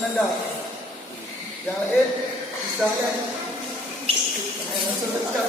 Nanda. Yang lain pisahkan. Masuk dekat.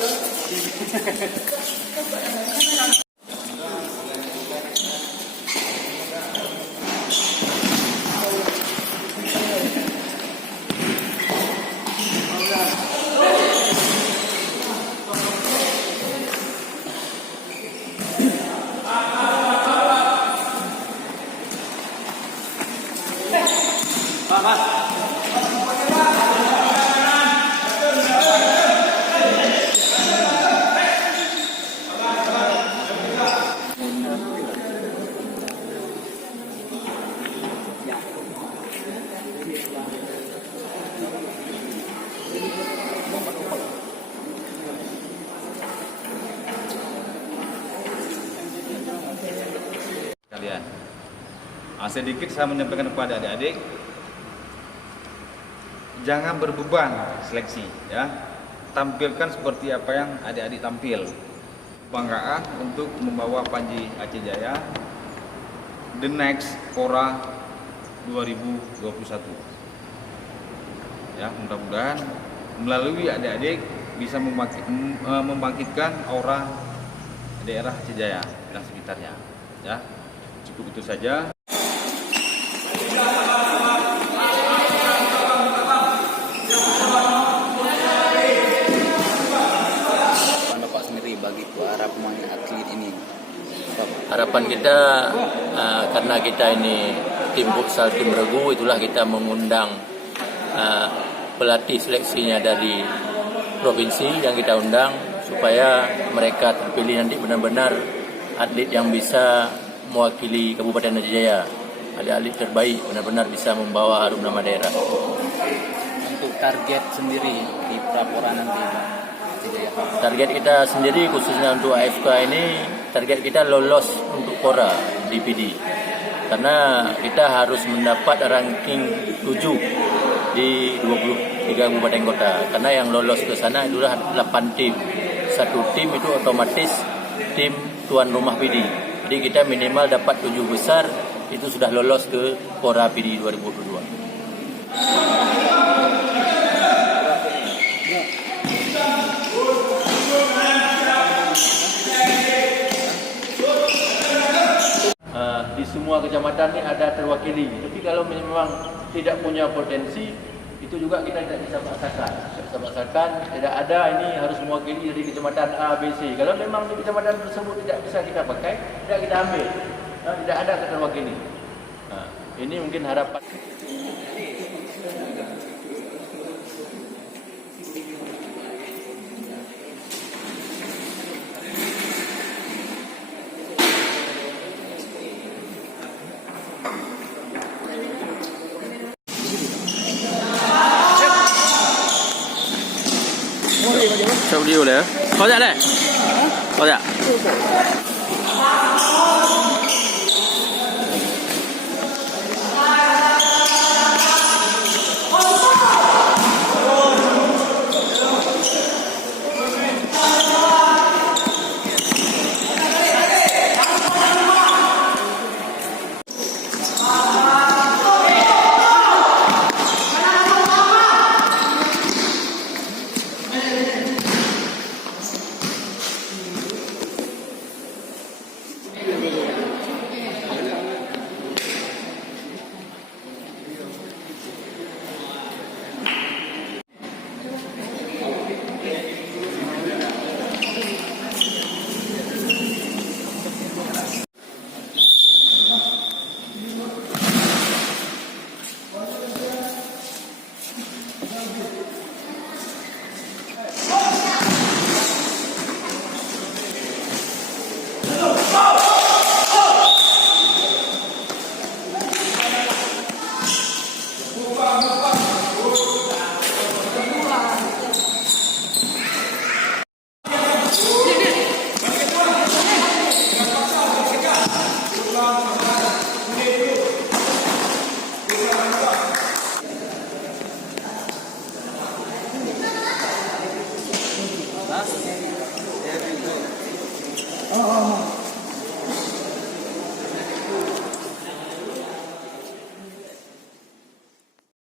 Kalian. Sedikit saya menyampaikan kepada adik-adik, jangan berbeban seleksi, ya. Tampilkan seperti apa yang adik-adik tampil. Banggaan untuk membawa Panji Aceh Jaya the next Pora 2021. Ya, mudah-mudahan melalui adik-adik bisa membangkitkan aura daerah Aceh Jaya dan sekitarnya. Ya, cukup itu saja. Bapak sendiri bagi para pemain atlet ini? Harapan kita karena kita ini tim futsal tim Regu, itulah kita mengundang pelatih seleksinya dari provinsi yang kita undang supaya mereka terpilih nanti benar-benar atlet yang bisa mewakili Kabupaten Aceh Jaya, atlet terbaik, benar-benar bisa membawa harum nama daerah. Untuk target sendiri di Prapora nanti, Pak? Target kita sendiri khususnya untuk AFK ini, target kita lolos untuk Pora di PD. Karena kita harus mendapat ranking 7 di 23 kabupaten kota. Karena yang lolos ke sana itulah 8 tim. Satu tim itu otomatis tim tuan rumah PD. Jadi kita minimal dapat 7 besar, itu sudah lolos ke Pora PD 2022. Di semua kecamatan ini ada terwakili. Tapi kalau memang tidak punya potensi, itu juga kita tidak bisa paksakan. Tidak ada ini harus mewakili dari kecamatan A, B, C. Kalau memang di kecamatan tersebut tidak bisa kita pakai, tidak kita ambil. Tidak ada terwakili. Ini mungkin harapan. Sao đi rồi đấy? Có dạ đây. Có dạ.